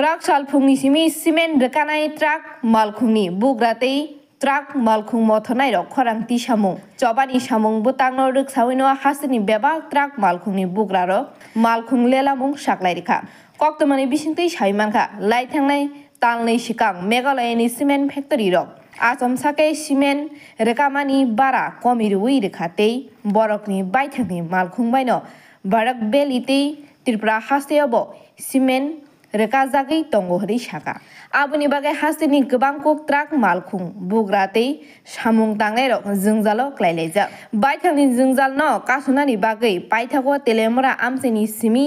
Krak salphungni simi cement rekanai truck malkhungni bugratei truck malkhung mothonai rok khorang ti samung chobani samung butangno rwksawino hasini beba truck malkhungni bugraro malkhung lelamung saklai rekha koktomani bisingtei saimanka laithangnai talnei sikang Meghalayani cement factory rok Asam sake cement rekamani bara komirui rekhatei borokni baithangni malkhung baino barak belitei Tripura hasteobo cement rekajagui tongo hori saka aboni bagai hasteni gobang kok truck malkhung bugratei samung tangnai rok jwngjalo klailaija baithangni jwngjal no kasunani bagai paithago telemora amchini simi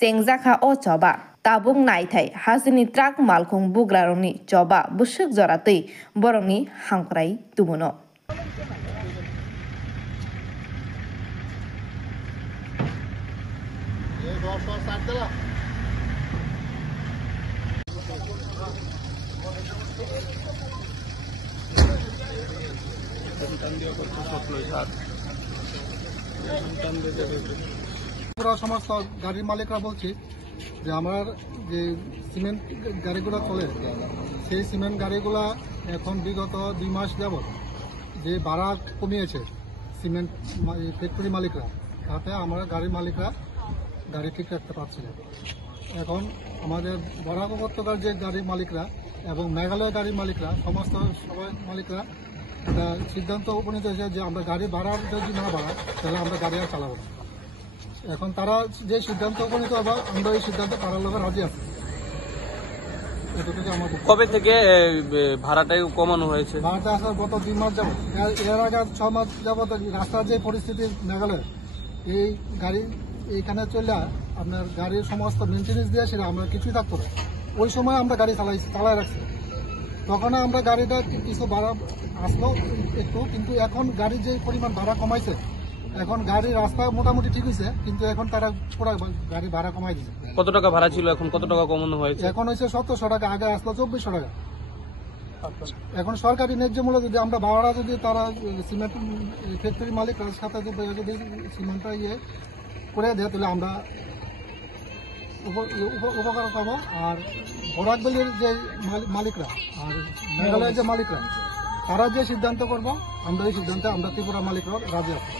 sengjaka o choba tabung naithai hasteni truck malkhung bugraroni choba busuk joratei borongni hangkrai tubuno সমস্ত গাড়ির মালিকরা বলছি যে আমার যে cement গাড়িগুলো চলে সেই সিমেন্ট গাড়িগুলা এখন বিগত 2 মাস যাবত যে ভাড়া কমিয়েছে সিমেন্ট ফ্যাক্টরি মালিকরা তাতে আমরা গাড়ির মালিকরা গাড়ি ঠিক রাখতে পারছি না এখন আমাদের বরাক উপত্যকার যে গাড়ির মালিকরা এবং মেঘালয় গাড়ির মালিকরা সমস্ত সবাই মালিকরা একটা সিদ্ধান্ত উপনীত হয়েছে যে আমরা গাড়ি ভাড়ার যদি না বাড়াই তাহলে আমরা গাড়ি আর চালাবো না এখন তারা যে সিদ্ধান্ত উপনীত হবে আমরা এই সিদ্ধান্ত পাড়ার লোকের রাজি আছি কবে থেকে ভাড়াটা কমানো হয়েছে ভাড়াটা আসার গত 2 মাস যাবত এর আগে 6 মাস যাবত রাস্তার যে পরিস্থিতি মেঘালয় এই গাড়ি এইখানে চলে আপনার গাড়ির সমস্ত মেনটেন্যান্স দিয়ে সেটা আমরা কিছুই থাকতো না ওই সময় আমরা গাড়ি চালাই রাখছি তখন আমরা গাড়িটা কিছু ভাড়া আসলো একটু কিন্তু এখন গাড়ির যে পরিমাণ ভাড়া কমাইছে এখন গাড়ির রাস্তা মোটামুটি ঠিক হয়েছে কিন্তু এখন তারা পুরো গাড়ি ভাড়া কমাই দিচ্ছে কত টাকা ভাড়া ছিল এখন কত টাকা কমানো হয়েছে এখন হয়েছে 1700 টাকা আগে আসলো 2400 টাকা এখন সরকারি ন্যায্য মূল্য যদি আমরা ভাড়া যদি তারা সিমেন্ট ফ্যাক্টরি মালিকের সাথে যদি সিমেন্টটা করে দেয় তাহলে আমরা উপকার পাবো আর বরাকবেলির যে মালিকরা আর মেঘালয়ের যে মালিকরা তারা যে সিদ্ধান্ত করবো আমরা এই সিদ্ধান্তে আমরা ত্রিপুরা মালিকরা রাজি আছি